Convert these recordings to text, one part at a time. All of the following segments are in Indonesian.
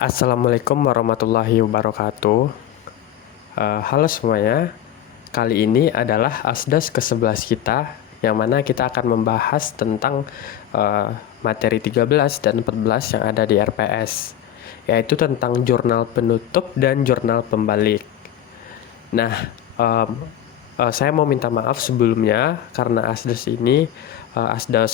Assalamualaikum warahmatullahi wabarakatuh. Halo semuanya, kali ini adalah Asdas ke-11 kita, yang mana kita akan membahas tentang materi 13 dan 14 yang ada di RPS, yaitu tentang jurnal penutup dan jurnal pembalik. Nah, saya mau minta maaf sebelumnya karena Asdas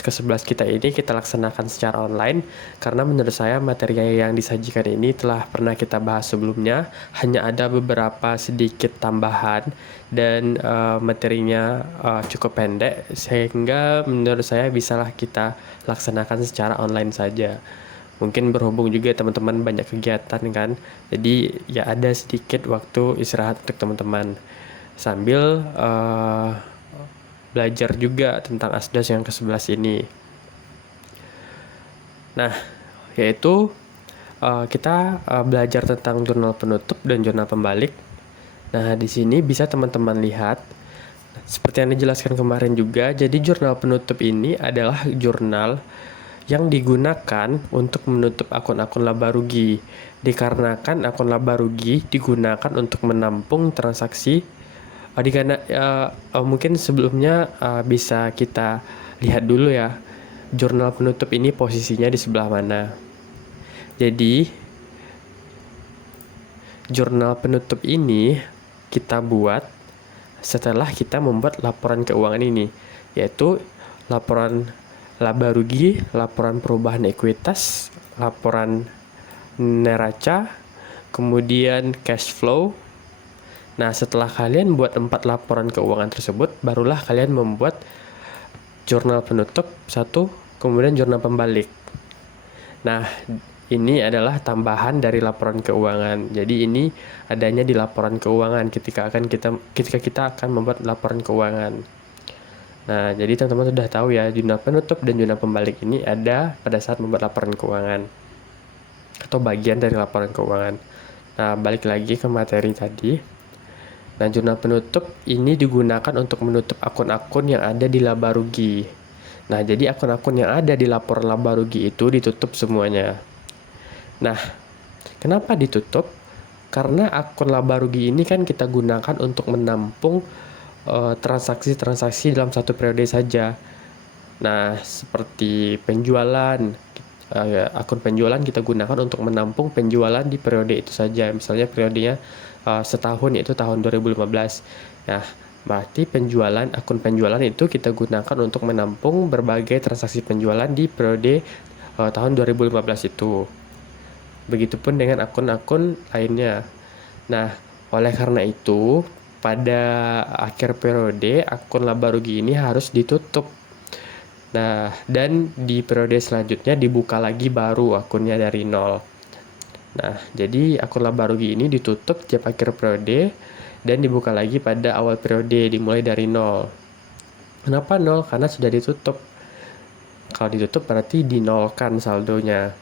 ke-11 kita ini kita laksanakan secara online karena menurut saya materi yang disajikan ini telah pernah kita bahas sebelumnya, hanya ada beberapa sedikit tambahan dan materinya cukup pendek sehingga menurut saya bisalah kita laksanakan secara online saja. Mungkin berhubung juga teman-teman banyak kegiatan kan, jadi ya ada sedikit waktu istirahat untuk teman-teman sambil belajar juga tentang Asdas yang ke-11 ini. Nah, yaitu kita belajar tentang jurnal penutup dan jurnal pembalik. Nah, di sini bisa teman-teman lihat seperti yang dijelaskan kemarin juga, jadi jurnal penutup ini adalah jurnal yang digunakan untuk menutup akun-akun laba rugi. Dikarenakan akun laba rugi digunakan untuk menampung transaksi mungkin sebelumnya bisa kita lihat dulu ya, jurnal penutup ini posisinya di sebelah mana. Jadi, jurnal penutup ini kita buat setelah kita membuat laporan keuangan ini, yaitu laporan laba rugi, laporan perubahan ekuitas, laporan neraca, kemudian cash flow. Nah, setelah kalian buat 4 laporan keuangan tersebut, barulah kalian membuat jurnal penutup 1, kemudian jurnal pembalik. Nah, ini adalah tambahan dari laporan keuangan. Jadi ini adanya di laporan keuangan ketika kita akan membuat laporan keuangan. Nah, jadi teman-teman sudah tahu ya, jurnal penutup dan jurnal pembalik ini ada pada saat membuat laporan keuangan atau bagian dari laporan keuangan. Nah, balik lagi ke materi tadi. Nah, jurnal penutup ini digunakan untuk menutup akun-akun yang ada di laba rugi. Nah, jadi akun-akun yang ada di laporan laba rugi itu ditutup semuanya. Nah, kenapa ditutup? Karena akun laba rugi ini kan kita gunakan untuk menampung transaksi-transaksi dalam satu periode saja. Nah, seperti penjualan, akun penjualan kita gunakan untuk menampung penjualan di periode itu saja. Misalnya periodenya setahun, yaitu tahun 2015. Nah, berarti akun penjualan itu kita gunakan untuk menampung berbagai transaksi penjualan di periode tahun 2015 itu. Begitupun dengan akun-akun lainnya. Nah, oleh karena itu, pada akhir periode, akun laba rugi ini harus ditutup. Nah, dan di periode selanjutnya dibuka lagi baru akunnya dari nol. Nah, jadi akun laba rugi ini ditutup tiap akhir periode dan dibuka lagi pada awal periode dimulai dari nol. Kenapa nol? Karena sudah ditutup. Kalau ditutup berarti dinolkan saldonya.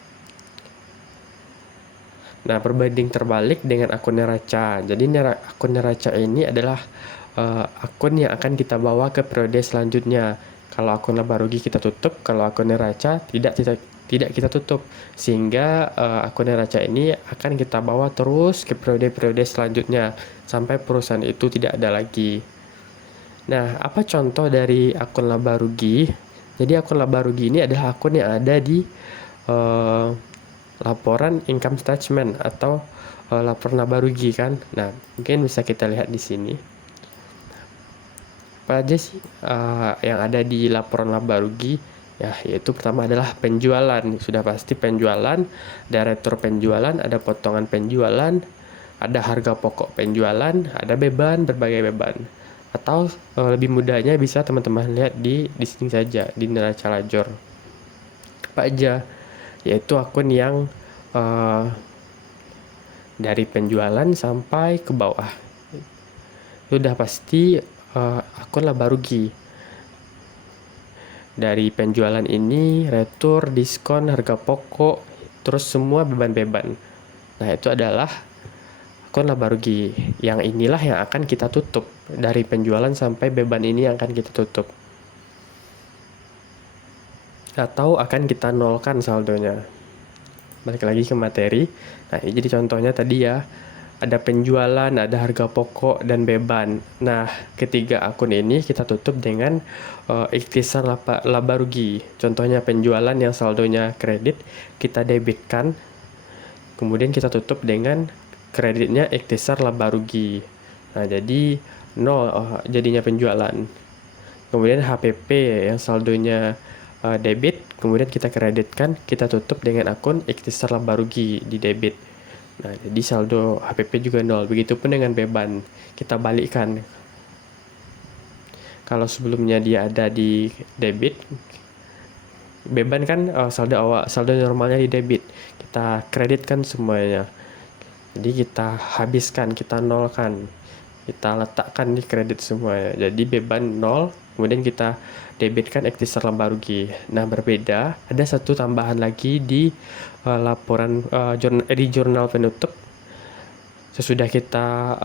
Nah, berbanding terbalik dengan akun neraca. Jadi akun neraca ini adalah akun yang akan kita bawa ke periode selanjutnya. Kalau akun laba rugi kita tutup, kalau akun neraca tidak kita tutup, sehingga akun neraca ini akan kita bawa terus ke periode-periode selanjutnya sampai perusahaan itu tidak ada lagi. Nah, apa contoh dari akun laba rugi? Jadi akun laba rugi ini adalah akun yang ada di laporan income statement atau laporan laba rugi kan. Nah, mungkin bisa kita lihat di sini. Apa aja sih yang ada di laporan laba rugi? Ya, yaitu pertama adalah penjualan. Sudah pasti penjualan, ada retur penjualan, ada potongan penjualan, ada harga pokok penjualan, ada beban, berbagai beban. Atau lebih mudahnya bisa teman-teman lihat di sini saja, di neraca lajur. Apa aja? Yaitu akun yang dari penjualan sampai ke bawah. Sudah pasti akun laba rugi. Dari penjualan ini, retur, diskon, harga pokok, terus semua beban-beban. Nah, itu adalah akun laba rugi. Yang inilah yang akan kita tutup. Dari penjualan sampai beban ini yang akan kita tutup. Atau akan kita nolkan saldonya. balik lagi ke materi. Nah, ini jadi contohnya tadi ya, ada penjualan, ada harga pokok, dan beban. Nah, ketiga akun ini kita tutup dengan ikhtisar laba rugi. Contohnya penjualan yang saldonya kredit, kita debitkan, kemudian kita tutup dengan kreditnya ikhtisar laba rugi. Nah, jadi 0 jadinya penjualan. Kemudian HPP yang saldonya debit, kemudian kita kreditkan, kita tutup dengan akun ikhtisar laba rugi di debit. Nah, jadi saldo HPP juga 0. Begitupun dengan beban, kita balikkan. Kalau sebelumnya dia ada di debit, beban kan saldo normalnya di debit. Kita kreditkan semuanya. Jadi kita habiskan, kita nolkan. Kita letakkan di kredit semuanya. Jadi beban 0, kemudian kita debitkan ikhtisar laba rugi. Nah, berbeda, ada satu tambahan lagi di laporan di jurnal penutup. Sesudah kita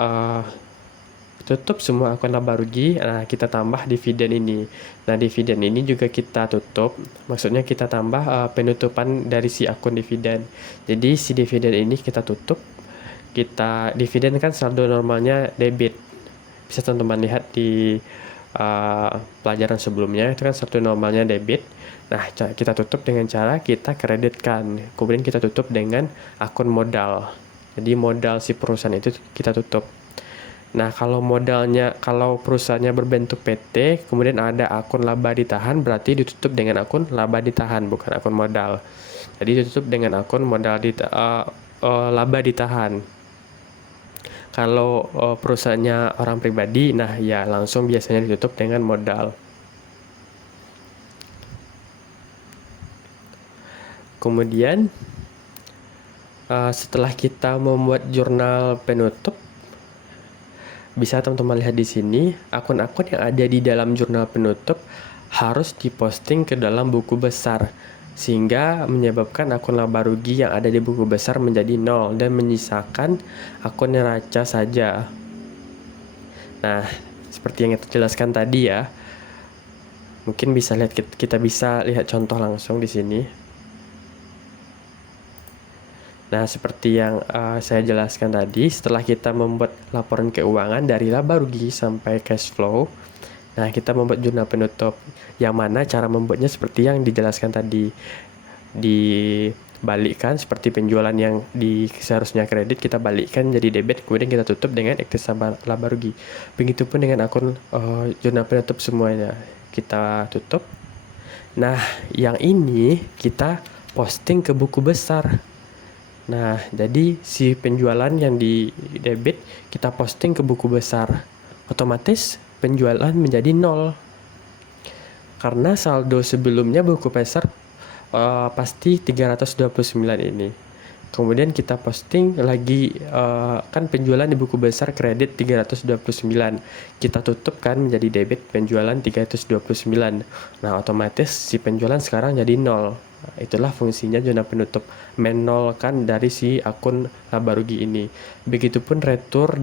tutup semua akun laba rugi, nah kita tambah dividen ini. Nah, dividen ini juga kita tutup, maksudnya kita tambah penutupan dari si akun dividen. Jadi si dividen ini kita tutup. Kita dividen kan saldo normalnya debit, bisa teman-teman lihat di pelajaran sebelumnya, itu kan saldo normalnya debit. Nah, kita tutup dengan cara kita kreditkan, kemudian kita tutup dengan akun modal. Jadi modal si perusahaan itu kita tutup. Nah, kalau perusahaannya berbentuk PT, kemudian ada akun laba ditahan, berarti ditutup dengan akun laba ditahan, bukan akun modal. Jadi ditutup dengan akun laba ditahan. Kalau perusahaannya orang pribadi, nah ya langsung biasanya ditutup dengan modal. Kemudian setelah kita membuat jurnal penutup, bisa teman-teman lihat di sini, akun-akun yang ada di dalam jurnal penutup harus diposting ke dalam buku besar, sehingga menyebabkan akun laba rugi yang ada di buku besar menjadi 0 dan menyisakan akun neraca saja. Nah, seperti yang kita jelaskan tadi ya, mungkin kita bisa lihat contoh langsung di sini. Nah, seperti yang saya jelaskan tadi, setelah kita membuat laporan keuangan dari laba rugi sampai cash flow, nah kita membuat jurnal penutup, yang mana cara membuatnya seperti yang dijelaskan tadi. Dibalikkan seperti penjualan yang seharusnya kredit, kita balikkan jadi debit, kemudian kita tutup dengan ikhtisar laba rugi. Begitupun dengan akun jurnal penutup semuanya, kita tutup. Nah, yang ini kita posting ke buku besar. Nah, jadi si penjualan yang di debit kita posting ke buku besar. Otomatis penjualan menjadi 0. Karena saldo sebelumnya buku besar pasti 329 ini. Kemudian kita posting lagi, kan penjualan di buku besar kredit 329. Kita tutup kan menjadi debit penjualan 329. Nah, otomatis si penjualan sekarang jadi 0. Nah, itulah fungsinya zona penutup, menolkan dari si akun laba rugi ini. Begitupun retur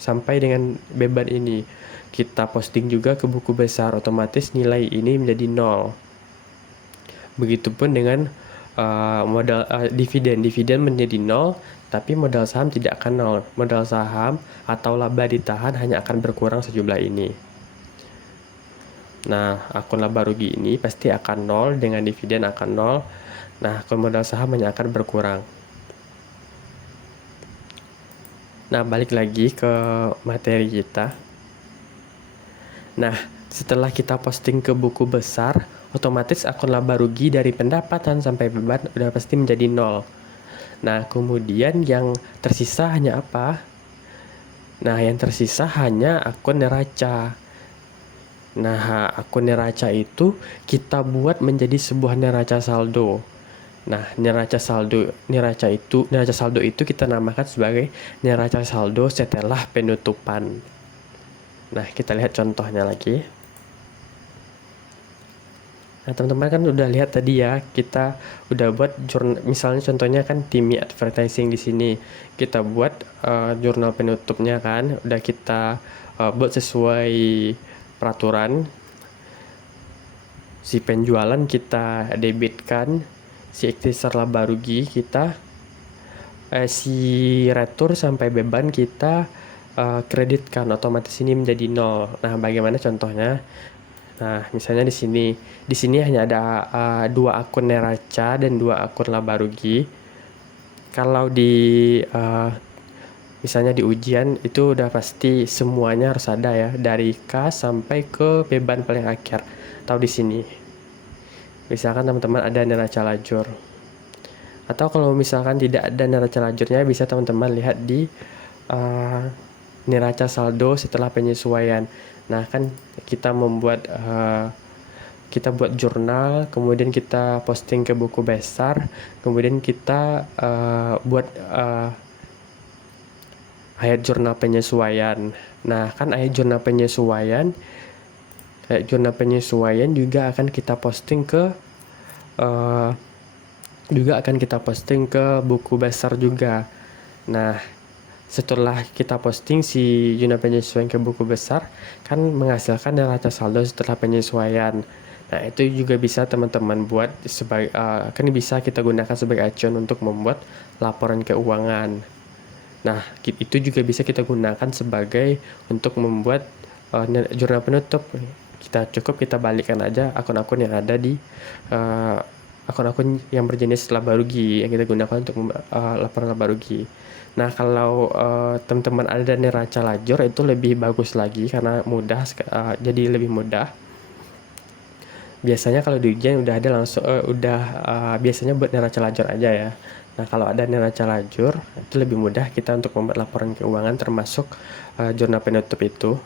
sampai dengan beban ini. Kita posting juga ke buku besar, otomatis nilai ini menjadi 0. Begitupun dengan modal dividen menjadi 0, tapi modal saham tidak akan 0. Modal saham atau laba ditahan hanya akan berkurang sejumlah ini. Nah, akun laba rugi ini pasti akan 0, dengan dividen akan 0. Nah, akun modal saham hanya akan berkurang. Nah, balik lagi ke materi kita. Nah, setelah kita posting ke buku besar, otomatis akun laba rugi dari pendapatan sampai beban udah pasti menjadi 0. Nah, kemudian yang tersisa hanya apa? Nah, yang tersisa hanya akun neraca. Nah, akun neraca itu kita buat menjadi sebuah neraca saldo. Nah, neraca saldo itu kita namakan sebagai neraca saldo setelah penutupan. Nah, kita lihat contohnya lagi. Nah, teman-teman kan udah lihat tadi ya, kita udah buat misalnya contohnya kan Timi Advertising di sini. Kita buat jurnal penutupnya kan, udah kita buat sesuai peraturan. Si penjualan kita debitkan, si ikhtisar laba rugi kita, si retur sampai beban kita kreditkan, otomatis ini menjadi 0. Nah, bagaimana contohnya? Nah, misalnya di sini hanya ada 2 akun neraca dan 2 akun laba rugi. Kalau misalnya di ujian itu udah pasti semuanya harus ada ya, dari kas sampai ke beban paling akhir. Atau di sini, misalkan teman-teman ada neraca lajur. Atau kalau misalkan tidak ada neraca lajurnya, bisa teman-teman lihat di neraca saldo setelah penyesuaian. Nah, kan kita kita buat jurnal, kemudian kita posting ke buku besar, kemudian kita buat ayat jurnal penyesuaian. Nah, kan ayat jurnal penyesuaian juga akan kita posting ke buku besar juga. Nah, setelah kita posting si jurnal penyesuaian ke buku besar, kan menghasilkan neraca saldo setelah penyesuaian. Nah, itu juga bisa teman-teman buat kan bisa kita gunakan sebagai acuan untuk membuat laporan keuangan. Nah, itu juga bisa kita gunakan sebagai untuk membuat jurnal penutup. Kita balikkan aja akun-akun yang ada di akun-akun yang berjenis laba rugi yang kita gunakan untuk laporan laba rugi. Nah, kalau teman-teman ada neraca lajur itu lebih bagus lagi karena jadi lebih mudah. Biasanya kalau di ujian udah ada langsung biasanya buat neraca lajur aja ya. Nah, kalau ada neraca lajur itu lebih mudah kita untuk membuat laporan keuangan termasuk jurnal penutup itu.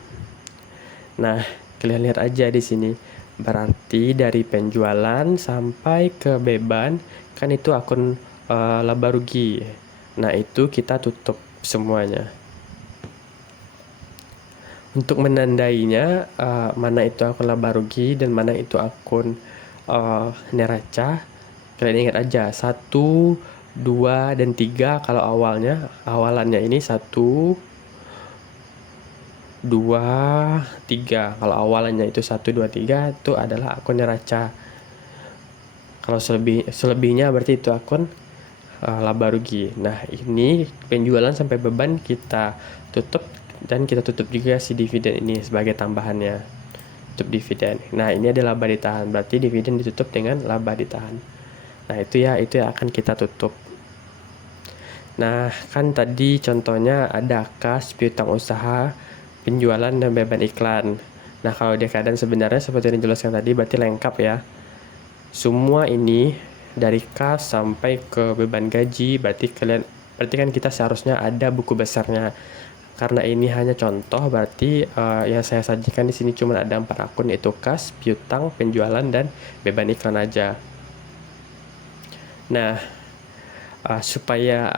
Nah, kalian lihat aja di sini. Berarti dari penjualan sampai ke beban kan itu akun laba rugi. Nah, itu kita tutup semuanya. Untuk menandainya mana itu akun laba rugi dan mana itu akun neraca, kalian ingat aja 1, 2, dan 3 kalau awalannya ini 1, 2, 3. Kalau awalannya itu 1, 2, 3 itu adalah akun neraca. Kalau selebihnya berarti itu akun laba rugi. Nah, ini penjualan sampai beban kita tutup, dan kita tutup juga si dividen ini sebagai tambahannya. Tutup dividen. Nah, ini ada laba ditahan, berarti dividen ditutup dengan laba ditahan. Nah, itu ya akan kita tutup. Nah, kan tadi contohnya ada kas, piutang usaha, penjualan, dan beban iklan. Nah, kalau di keadaan sebenarnya seperti yang dijelaskan tadi berarti lengkap ya. Semua ini dari kas sampai ke beban gaji, berarti kan kita seharusnya ada buku besarnya. Karena ini hanya contoh, berarti yang saya sajikan di sini cuma ada 4 akun, yaitu kas, piutang, penjualan, dan beban iklan aja. Nah, supaya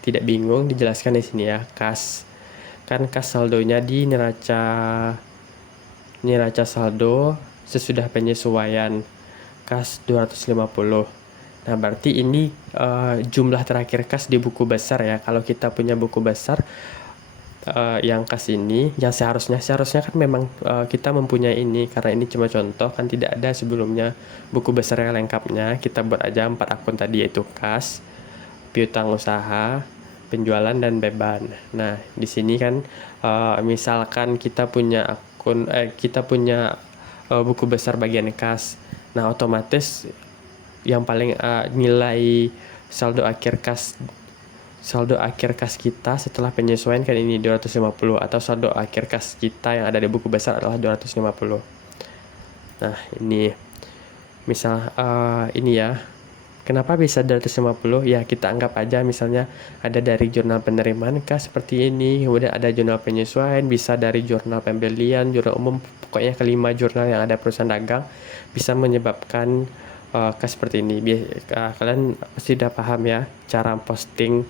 tidak bingung dijelaskan di sini ya, kas. Kan kas saldonya di neraca saldo sesudah penyesuaian, kas 250. Nah, berarti ini jumlah terakhir kas di buku besar ya. Kalau kita punya buku besar yang kas ini, yang seharusnya kan memang kita mempunyai ini, karena ini cuma contoh kan tidak ada sebelumnya buku besar yang lengkapnya. Kita buat aja 4 akun tadi, yaitu kas, piutang usaha, penjualan, dan beban. Nah, di sini kan misalkan kita punya buku besar bagian kas. Nah, otomatis yang paling nilai saldo akhir kas kita setelah penyesuaian kan ini 250, atau saldo akhir kas kita yang ada di buku besar adalah 250. Nah, ini misal ini ya. Kenapa bisa 250? Ya, kita anggap aja misalnya ada dari jurnal penerimaan kas seperti ini, kemudian ada jurnal penyesuaian, bisa dari jurnal pembelian, jurnal umum, pokoknya kelima jurnal yang ada perusahaan dagang bisa menyebabkan kas seperti ini. Kalian pasti udah paham ya cara posting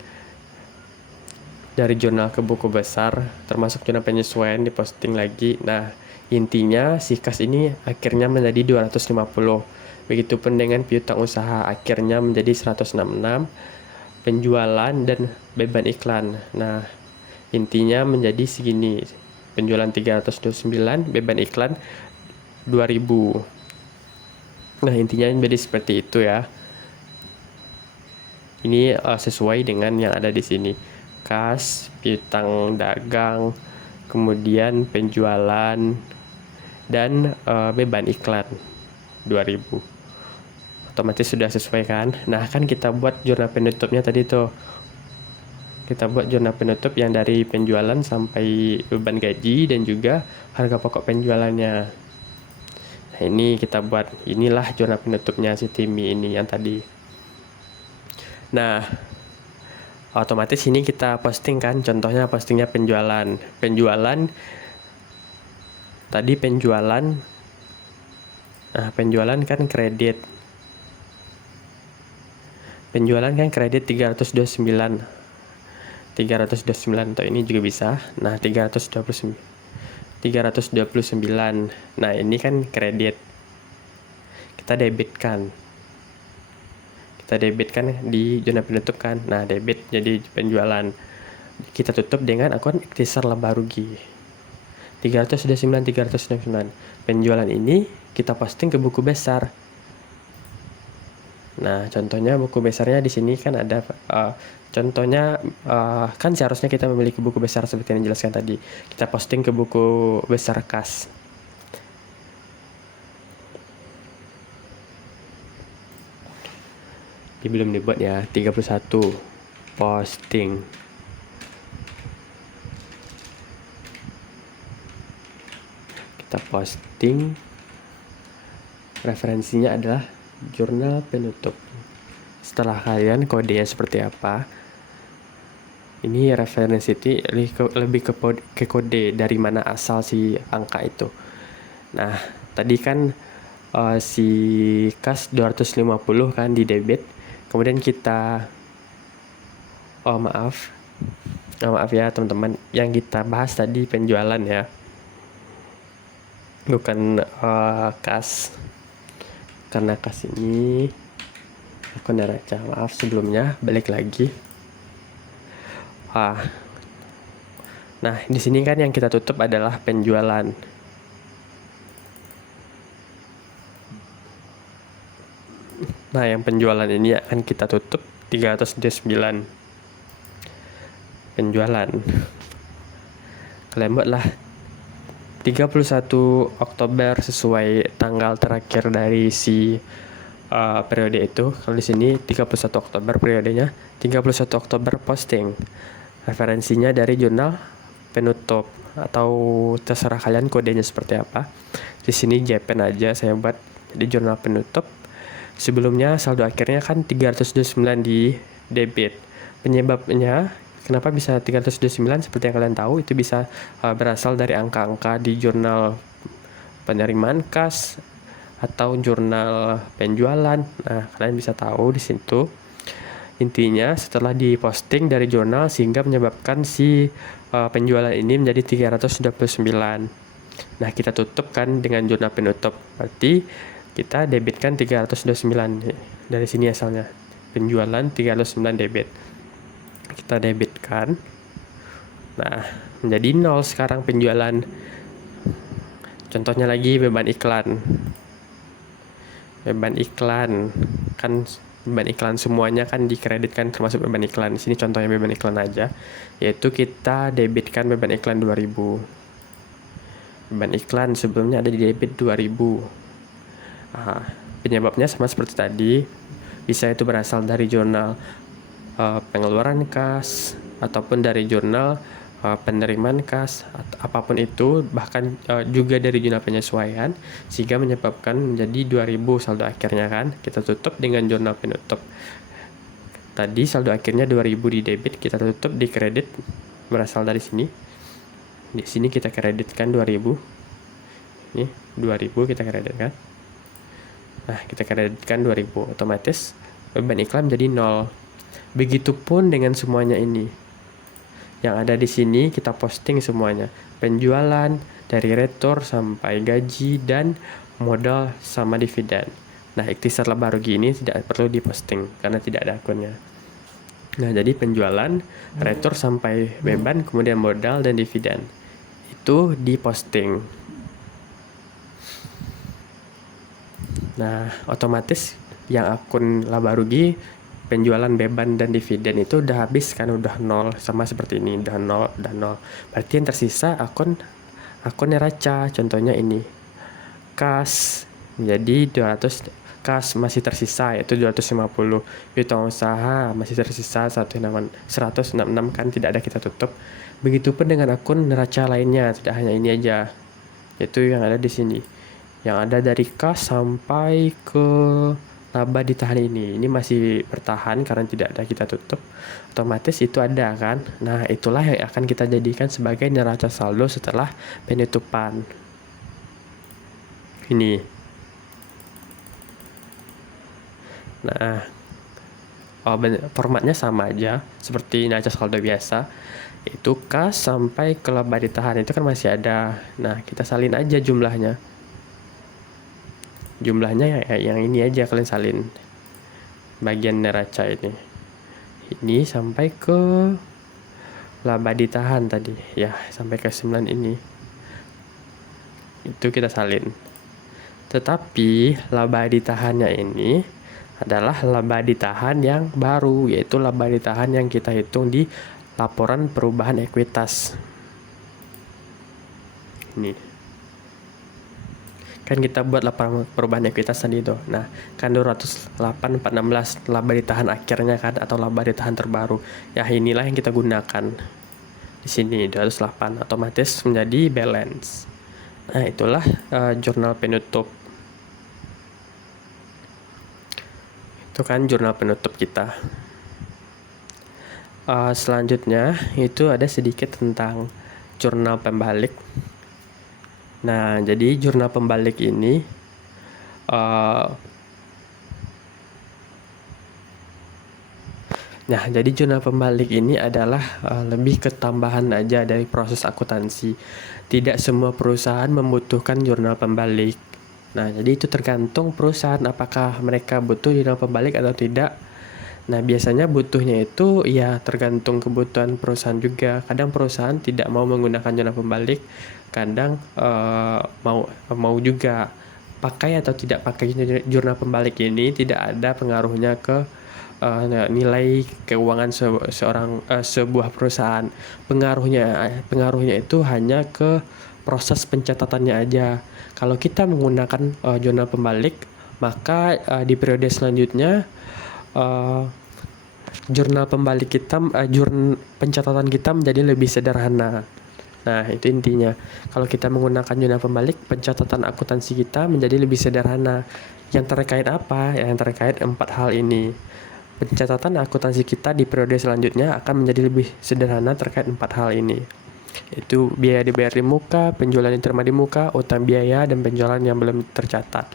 dari jurnal ke buku besar, termasuk jurnal penyesuaian diposting lagi. Nah, intinya si kas ini akhirnya menjadi 250. Begitupun dengan piutang usaha, akhirnya menjadi 166, penjualan dan beban iklan. Nah, intinya menjadi segini. Penjualan 329, beban iklan 2000. Nah, intinya menjadi seperti itu ya. Ini sesuai dengan yang ada di sini. Kas, piutang dagang, kemudian penjualan, dan beban iklan 2000. Otomatis sudah sesuai kan? Nah, kan kita buat jurnal penutupnya tadi tuh. Kita buat jurnal penutup yang dari penjualan sampai beban gaji dan juga harga pokok penjualannya. Nah, ini kita buat, inilah jurnal penutupnya si Timmy ini yang tadi. Nah, otomatis ini kita posting kan, contohnya postingnya penjualan. Tadi penjualan, nah penjualan kan kredit. Penjualan kan kredit 329 atau ini juga bisa. Nah, 329. Nah, ini kan kredit. Kita debitkan di zona penutup kan. Nah, debit jadi penjualan. Kita tutup dengan akun ikhtisar laba rugi. 329. Penjualan ini kita posting ke buku besar. Nah, contohnya buku besarnya di sini kan ada contohnya kan seharusnya kita memiliki buku besar seperti yang dijelaskan tadi. Kita posting ke buku besar kas. Ini belum dibuat ya. 31 posting. Kita posting. Referensinya adalah jurnal penutup. Setelah kalian kodenya seperti apa, ini referensi lebih ke kode dari mana asal si angka itu. Nah, tadi kan si kas 250 kan di debit, kemudian kita maaf ya teman-teman, yang kita bahas tadi penjualan ya, bukan kas. Karena kas ini aku neraca, maaf sebelumnya, balik lagi. Nah, di sini kan yang kita tutup adalah penjualan. Nah, yang penjualan ini akan kita tutup 329. Penjualan. Kalian buatlah 31 Oktober sesuai tanggal terakhir dari si periode itu. Kalau di sini 31 Oktober periodenya, 31 Oktober posting. Referensinya dari jurnal penutup atau terserah kalian kodenya seperti apa. Di sini JPEN aja saya buat di jurnal penutup. Sebelumnya saldo akhirnya kan 329 di debit. Penyebabnya kenapa bisa 329 seperti yang kalian tahu, itu bisa berasal dari angka-angka di jurnal penerimaan kas atau jurnal penjualan. Nah, kalian bisa tahu di situ. Intinya setelah diposting dari jurnal sehingga menyebabkan si penjualan ini menjadi 329. Nah, kita tutup kan dengan jurnal penutup. Berarti kita debitkan 329. Dari sini asalnya. Penjualan 329 debit. Kita debitkan. Nah, menjadi 0 sekarang penjualan. Contohnya lagi beban iklan. Beban iklan kan, beban iklan semuanya kan dikreditkan termasuk beban iklan. Di sini contohnya beban iklan aja, yaitu kita debitkan beban iklan 2000. Beban iklan sebelumnya ada di debit 2000. Penyebabnya sama seperti tadi, bisa itu berasal dari jurnal pengeluaran kas ataupun dari jurnal penerimaan kas, apapun itu, bahkan juga dari jurnal penyesuaian, sehingga menyebabkan menjadi 2000 saldo akhirnya kan. Kita tutup dengan jurnal penutup. Tadi saldo akhirnya 2000 di debit, kita tutup di kredit berasal dari sini. Di sini kita kreditkan 2000. Ini 2000 kita kreditkan. Nah, kita kreditkan 2000, otomatis beban iklan menjadi 0. Begitupun dengan semuanya ini. Yang ada di sini kita posting semuanya. Penjualan dari retur sampai gaji dan modal sama dividen. Nah, ikhtisar laba rugi ini tidak perlu diposting karena tidak ada akunnya. Nah, jadi penjualan, retur sampai beban, kemudian modal dan dividen. Itu diposting. Nah, otomatis yang akun laba rugi penjualan, beban, dan dividen itu udah habis kan, udah nol, sama seperti ini, udah nol. Berarti yang tersisa akun neraca, contohnya ini kas, jadi 200, kas masih tersisa yaitu 250, piutang usaha masih tersisa 166 kan, tidak ada kita tutup. Begitupun dengan akun neraca lainnya, tidak hanya ini aja, yaitu yang ada di sini, yang ada dari kas sampai ke laba ditahan ini masih bertahan karena tidak ada kita tutup, otomatis itu ada kan. Nah, itulah yang akan kita jadikan sebagai neraca saldo setelah penutupan ini. Nah, formatnya sama aja seperti neraca saldo biasa, itu kas sampai ke laba ditahan itu kan masih ada. Nah, kita salin aja jumlahnya ya, yang ini aja kalian salin bagian neraca ini sampai ke laba ditahan tadi ya, sampai ke 9 ini itu kita salin. Tetapi laba ditahannya ini adalah laba ditahan yang baru, yaitu laba ditahan yang kita hitung di laporan perubahan ekuitas ini kan, kita buat laporan perubahan ekuitas tadi itu. Nah, kan 208.416 laba ditahan akhirnya kan, atau laba ditahan terbaru ya, inilah yang kita gunakan di sini 208, otomatis menjadi balance. Nah, itulah jurnal penutup. Itu kan jurnal penutup kita. Selanjutnya itu ada sedikit tentang jurnal pembalik. Nah, jadi jurnal pembalik ini adalah lebih ke tambahan aja dari proses akuntansi. Tidak semua perusahaan membutuhkan jurnal pembalik. Nah, jadi itu tergantung perusahaan apakah mereka butuh jurnal pembalik atau tidak. Nah, biasanya butuhnya itu ya tergantung kebutuhan perusahaan juga. Kadang perusahaan tidak mau menggunakan jurnal pembalik, kadang mau juga. Pakai atau tidak pakai jurnal pembalik ini tidak ada pengaruhnya ke nilai keuangan sebuah perusahaan. Pengaruhnya itu hanya ke proses pencatatannya aja. Kalau kita menggunakan jurnal pembalik, maka di periode selanjutnya jurnal pembalik kita, pencatatan kita menjadi lebih sederhana. Nah, itu intinya. Kalau kita menggunakan jurnal pembalik, pencatatan akuntansi kita menjadi lebih sederhana. Yang terkait apa? Yang terkait 4 hal ini. Pencatatan akuntansi kita di periode selanjutnya akan menjadi lebih sederhana terkait 4 hal ini. Itu biaya dibayar di muka, penjualan yang diterima di muka, utang biaya, dan penjualan yang belum tercatat.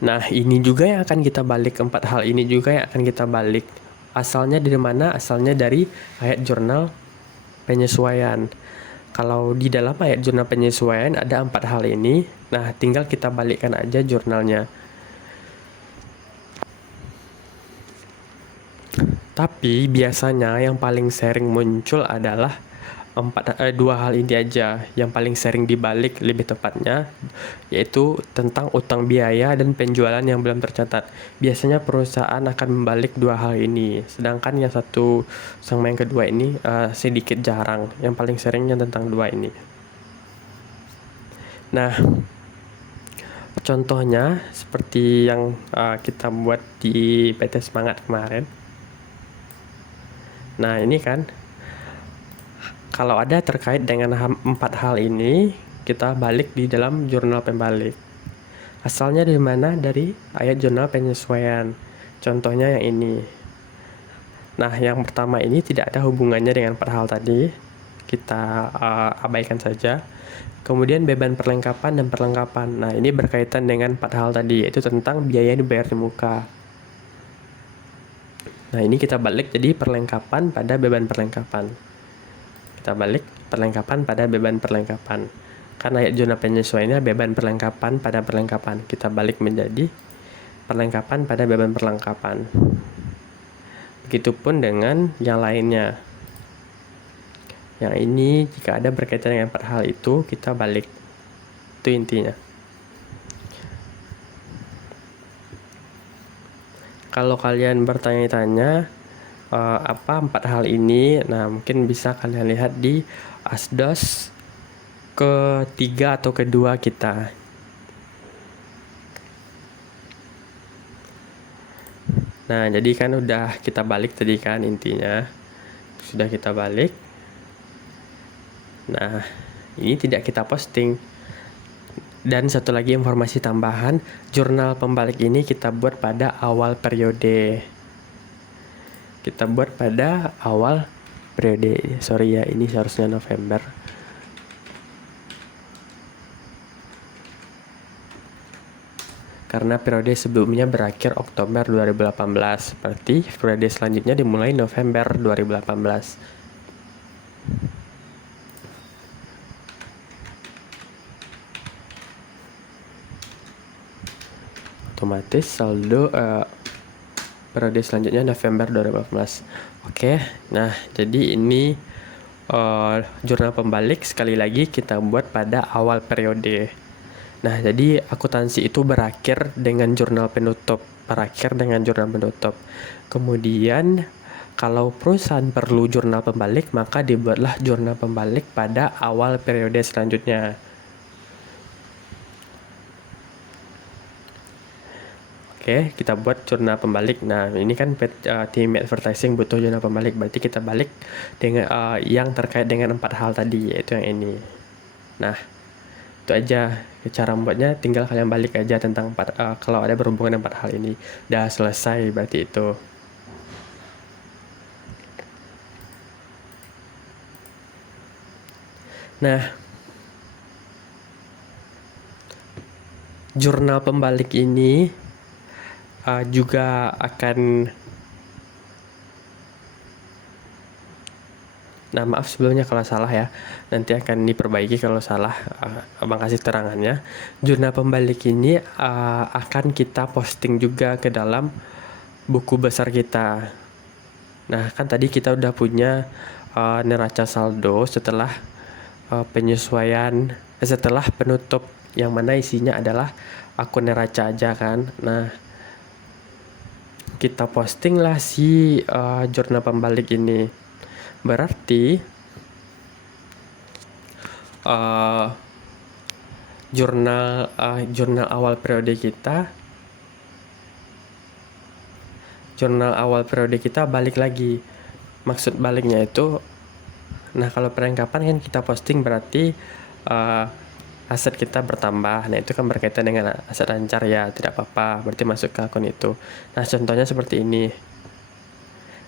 Nah, ini juga yang akan kita balik, 4 hal ini juga yang akan kita balik. Asalnya dari mana? Asalnya dari ayat jurnal penyesuaian. Kalau di dalam ayat jurnal penyesuaian ada 4 hal ini. Nah, tinggal kita balikkan aja jurnalnya. Tapi biasanya yang paling sering muncul adalah 2 hal ini aja yang paling sering dibalik, lebih tepatnya, yaitu tentang utang biaya dan penjualan yang belum tercatat. Biasanya perusahaan akan membalik 2 hal ini, sedangkan yang satu sama yang kedua ini sedikit jarang. Yang paling seringnya tentang 2 ini. Nah, contohnya seperti yang kita buat di PT Semangat kemarin. Nah, ini kan kalau ada terkait dengan 4 hal ini, kita balik di dalam jurnal pembalik. Asalnya dari mana? Dari ayat jurnal penyesuaian. Contohnya yang ini. Nah, yang pertama ini tidak ada hubungannya dengan 4 hal tadi. Kita abaikan saja. Kemudian beban perlengkapan dan perlengkapan. Nah, ini berkaitan dengan 4 hal tadi, yaitu tentang biaya yang dibayar di muka. Nah, ini kita balik jadi perlengkapan pada beban perlengkapan. Kita balik perlengkapan pada beban perlengkapan. Karena ayat jurnal penyesuaiannya beban perlengkapan pada perlengkapan. Kita balik menjadi perlengkapan pada beban perlengkapan. Begitupun dengan yang lainnya. Yang ini jika ada berkaitan dengan 4 hal itu, kita balik. Itu intinya. Kalau kalian bertanya-tanya apa 4 hal ini, nah mungkin bisa kalian lihat di asdos ketiga atau kedua kita. Nah, jadi kan udah kita balik tadi kan, intinya sudah kita balik. Nah, ini tidak kita posting. Dan satu lagi informasi tambahan, jurnal pembalik ini kita buat pada awal periode. Kita buat pada awal periode. Sorry ya, ini seharusnya November. Karena periode sebelumnya berakhir Oktober 2018, berarti periode selanjutnya dimulai November 2018. Otomatis saldo periode selanjutnya November 2018. Oke, nah jadi ini jurnal pembalik sekali lagi kita buat pada awal periode. Nah, jadi akuntansi itu berakhir dengan jurnal penutup. Kemudian, kalau perusahaan perlu jurnal pembalik, maka dibuatlah jurnal pembalik pada awal periode selanjutnya. Oke, kita buat jurnal pembalik. Nah, ini kan tim advertising butuh jurnal pembalik. Berarti kita balik dengan yang terkait dengan 4 hal tadi, yaitu yang ini. Nah, itu aja cara membuatnya, tinggal kalian balik aja tentang kalau ada berhubungan dengan 4 hal ini. Udah selesai berarti itu. Nah, jurnal pembalik ini juga akan, nah maaf sebelumnya kalau salah ya, nanti akan diperbaiki kalau salah. Abang kasih terangannya. Jurnal pembalik ini akan kita posting juga ke dalam buku besar kita. Nah, kan tadi kita udah punya neraca saldo setelah penyesuaian, setelah penutup, yang mana isinya adalah akun neraca aja kan. Nah, kita posting lah si jurnal pembalik ini. Berarti jurnal awal periode kita balik lagi. Maksud baliknya itu, nah kalau perlengkapan kan kita posting berarti aset kita bertambah. Nah, itu kan berkaitan dengan aset lancar ya, tidak apa-apa, berarti masuk ke akun itu. Nah, contohnya seperti ini.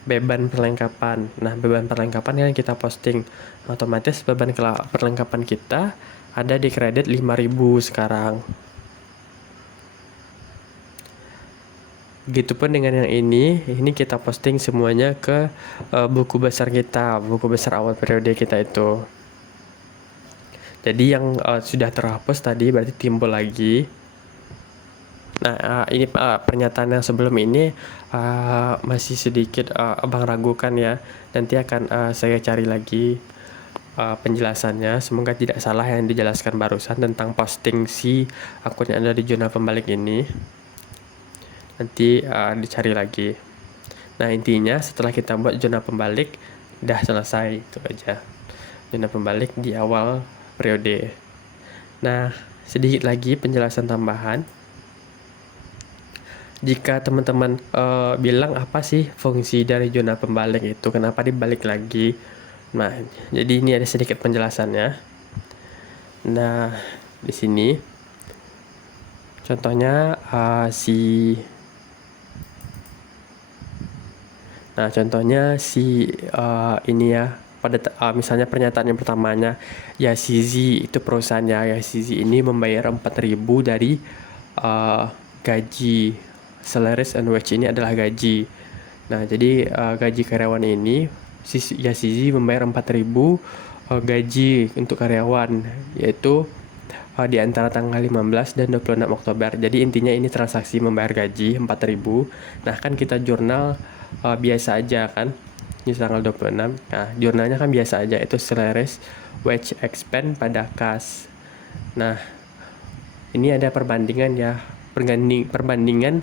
Beban perlengkapan. Nah, beban perlengkapan kan kita posting. Otomatis beban perlengkapan kita ada di kredit 5.000 sekarang. Begitupun dengan yang ini kita posting semuanya ke buku besar kita, buku besar awal periode kita itu. Jadi yang sudah terhapus tadi berarti timbul lagi. Nah, ini pernyataan yang sebelum ini masih sedikit abang ragukan ya. Nanti akan saya cari lagi penjelasannya. Semoga tidak salah yang dijelaskan barusan tentang posting si akun yang ada di jurnal pembalik ini. Nanti dicari lagi. Nah, intinya setelah kita buat jurnal pembalik, udah selesai, itu aja. Jurnal pembalik di awal periode. Nah, sedikit lagi penjelasan tambahan. Jika teman-teman bilang apa sih fungsi dari jurnal pembalik itu, kenapa dibalik lagi? Nah, jadi ini ada sedikit penjelasannya. Nah, di sini contohnya ini ya, pada misalnya pernyataan yang pertamanya, Yazizi itu perusahaannya, Yazizi ini membayar 4.000 dari gaji. Salaries and wage ini adalah gaji. Nah, jadi gaji karyawan ini Yazizi membayar 4.000 gaji untuk karyawan, yaitu di antara tanggal 15 dan 26 Oktober. Jadi intinya ini transaksi membayar gaji 4.000. Nah, kan kita jurnal biasa aja kan, di tanggal 26. Nah, jurnalnya kan biasa aja, itu salaries, wage, expense pada kas. Nah, ini ada perbandingan ya, perbandingan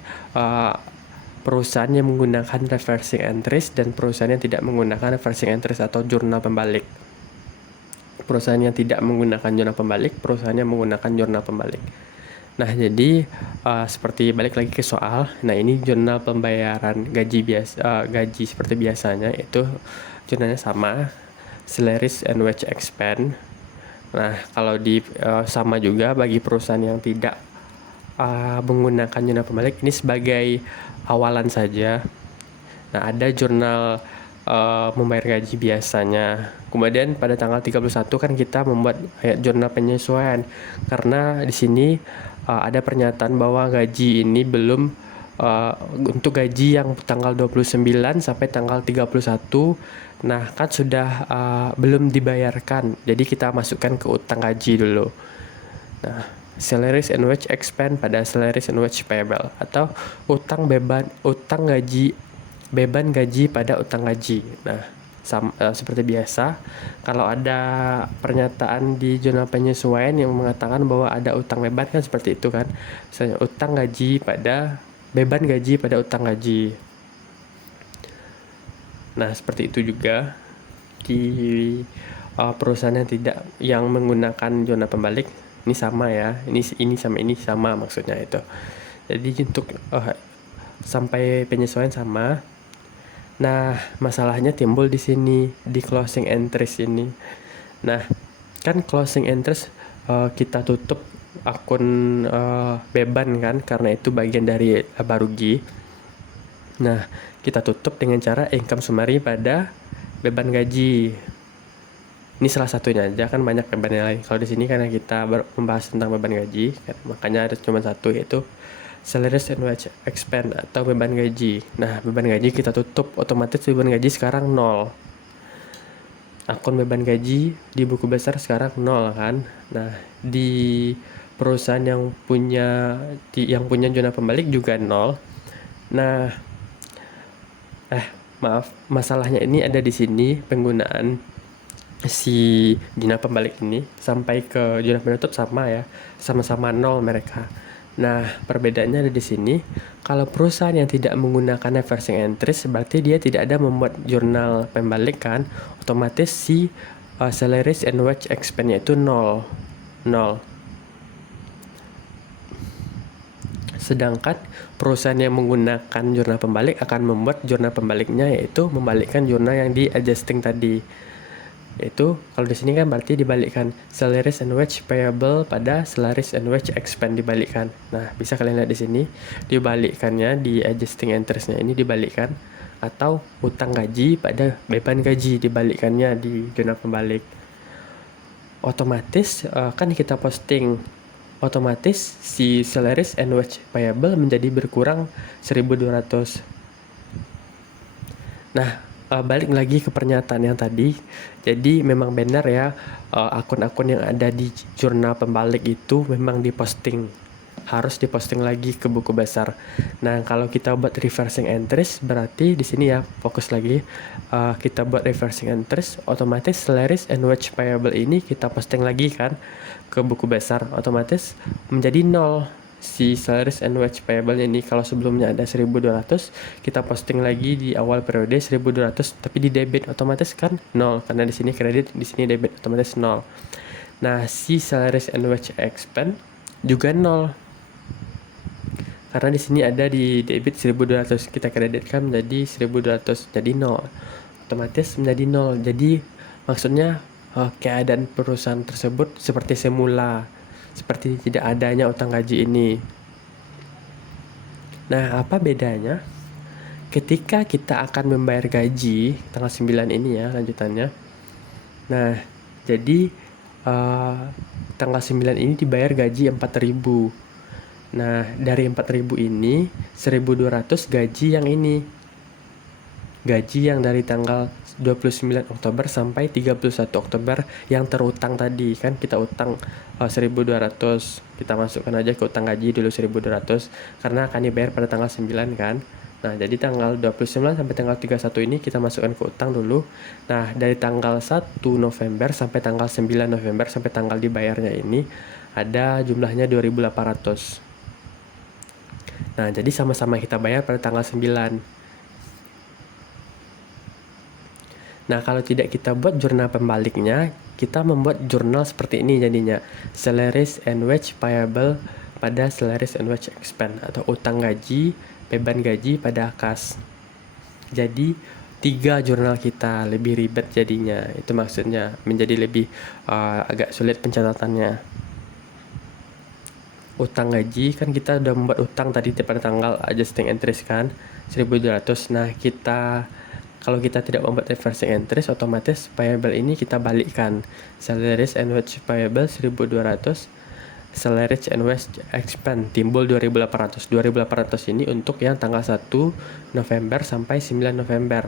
perusahaan yang menggunakan reversing entries dan perusahaan yang tidak menggunakan reversing entries atau jurnal pembalik. Perusahaan yang tidak menggunakan jurnal pembalik, perusahaan yang menggunakan jurnal pembalik. Nah, jadi seperti balik lagi ke soal. Nah, ini jurnal pembayaran gaji gaji seperti biasanya, itu jurnalnya sama, salaries and wage expense. Nah, kalau sama juga bagi perusahaan yang tidak menggunakan jurnal pembalik, ini sebagai awalan saja. Nah, ada jurnal membayar gaji biasanya. Kemudian pada tanggal 31 kan kita membuat jurnal penyesuaian, karena di sini ada pernyataan bahwa gaji ini belum untuk gaji yang tanggal 29 sampai tanggal 31, nah kan sudah belum dibayarkan. Jadi kita masukkan ke utang gaji dulu. Nah, salaries and wage expense pada salaries and wage payable, atau beban gaji pada utang gaji. Nah, seperti biasa, kalau ada pernyataan di jurnal penyesuaian yang mengatakan bahwa ada utang beban, kan seperti itu kan. Misalnya beban gaji pada utang gaji. Nah, seperti itu juga di perusahaan yang menggunakan jurnal pembalik. Ini sama ya, ini sama ini sama maksudnya itu. Jadi untuk sampai penyesuaian sama. Nah, masalahnya timbul di sini, di closing entries ini. Nah, kan closing entries kita tutup akun beban kan, karena itu bagian dari laba rugi. Nah, kita tutup dengan cara income summary pada beban gaji. Ini salah satunya aja, kan banyak beban yang lain. Kalau di sini karena kita membahas tentang beban gaji, kan, makanya ada cuma satu, yaitu salaries and wage expense atau beban gaji. Nah, beban gaji kita tutup, otomatis beban gaji sekarang 0. Akun beban gaji di buku besar sekarang 0 kan. Nah, di perusahaan yang punya jurnal pembalik juga 0. Nah, masalahnya ini ada di sini, penggunaan si jurnal pembalik ini sampai ke jurnal penutup sama ya, sama-sama 0 mereka. Nah, perbedaannya ada di sini. Kalau perusahaan yang tidak menggunakan reversing entries, berarti dia tidak ada membuat jurnal pembalik kan, otomatis si salaries and wage expense itu 0. Sedangkan perusahaan yang menggunakan jurnal pembalik akan membuat jurnal pembaliknya, yaitu membalikkan jurnal yang di adjusting tadi. Itu kalau di sini kan berarti dibalikkan salaries and wage payable pada salaries and wage expense dibalikkan. Nah, bisa kalian lihat di sini dibalikkannya, di adjusting entries-nya ini dibalikkan, atau utang gaji pada beban gaji dibalikkannya di jurnal pembalik. Otomatis kan kita posting, otomatis si salaries and wage payable menjadi berkurang 1.200. Nah, balik lagi ke pernyataan yang tadi. Jadi memang benar ya, akun-akun yang ada di jurnal pembalik itu memang harus diposting lagi ke buku besar. Nah, kalau kita buat reversing entries, berarti di sini ya fokus lagi, kita buat reversing entries, otomatis salaries and wage payable ini kita posting lagi kan ke buku besar, otomatis menjadi 0. Si salaries and wage payable ini, kalau sebelumnya ada 1.200, kita posting lagi di awal periode 1.200, tapi di debit otomatis kan 0, karena di sini kredit, di sini debit, otomatis 0. Nah, si salaries and wage expense juga 0, karena di sini ada di debit 1.200, kita kreditkan menjadi 1.200, jadi 0, otomatis menjadi 0. Jadi maksudnya keadaan perusahaan tersebut seperti semula, seperti tidak adanya utang gaji ini. Nah, apa bedanya ketika kita akan membayar gaji tanggal 9 ini ya, lanjutannya. Nah, jadi tanggal 9 ini dibayar gaji 4.000. Nah, dari 4.000 ini 1.200 gaji yang ini. Gaji yang dari tanggal 29 Oktober sampai 31 Oktober yang terutang tadi, kan kita utang 1.200, kita masukkan aja ke utang gaji dulu 1.200 karena akan dibayar pada tanggal 9 kan. Nah, jadi tanggal 29 sampai tanggal 31 ini kita masukkan ke utang dulu. Nah, dari tanggal 1 November sampai tanggal 9 November sampai tanggal dibayarnya ini ada jumlahnya 2.800. Nah, jadi sama-sama kita bayar pada tanggal 9. Nah, kalau tidak kita buat jurnal pembaliknya, kita membuat jurnal seperti ini jadinya. Salaries and wage payable pada salaries and wage expense, atau utang gaji, beban gaji pada kas. Jadi 3 jurnal kita, lebih ribet jadinya. Itu maksudnya, menjadi lebih agak sulit pencatatannya. Utang gaji kan kita udah membuat utang tadi pada tanggal adjusting entries kan 1.200. Nah, kalau kita tidak membuat reversing entries, otomatis payable ini kita balikkan. Salaries and wage payable 1.200, salaries and wage expense timbul 2.800. 2.800 ini untuk yang tanggal 1 November sampai 9 November.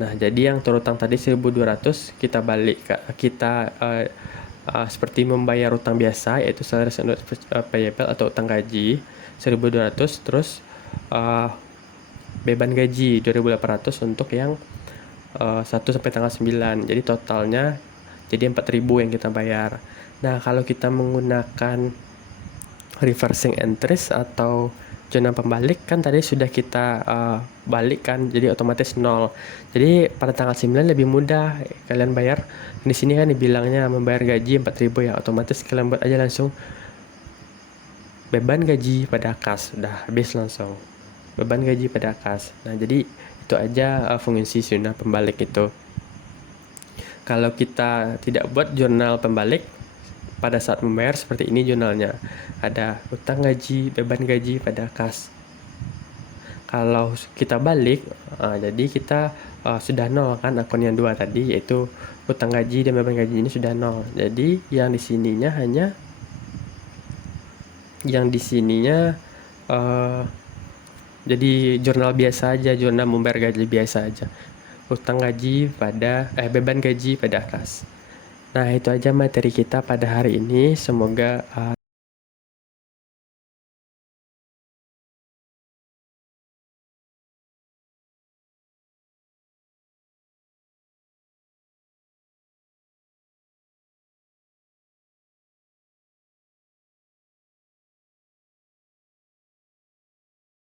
Nah, jadi yang terutang tadi 1.200 kita balik, kita seperti membayar utang biasa, yaitu salaries and wage payable atau utang gaji 1.200, terus beban gaji 2.800 untuk yang 1 sampai tanggal 9. Jadi totalnya jadi 4.000 yang kita bayar. Nah, kalau kita menggunakan reversing entries atau jurnal pembalik, kan tadi sudah kita balikkan, jadi otomatis 0. Jadi pada tanggal 9 lebih mudah kalian bayar. Di sini kan dibilangnya membayar gaji 4.000 ya, otomatis kalian buat aja langsung beban gaji pada kas, udah habis langsung beban gaji pada kas. Nah, jadi itu aja fungsi jurnal pembalik itu. Kalau kita tidak buat jurnal pembalik, pada saat membayar seperti ini jurnalnya. Ada utang gaji, beban gaji pada kas. Kalau kita balik, jadi kita sudah 0 kan akun yang 2 tadi, yaitu utang gaji dan beban gaji ini sudah 0. Jadi yang di sininya jadi jurnal biasa aja, jurnal membayar gaji biasa aja. Utang gaji pada beban gaji pada kas. Nah, itu aja materi kita pada hari ini. Semoga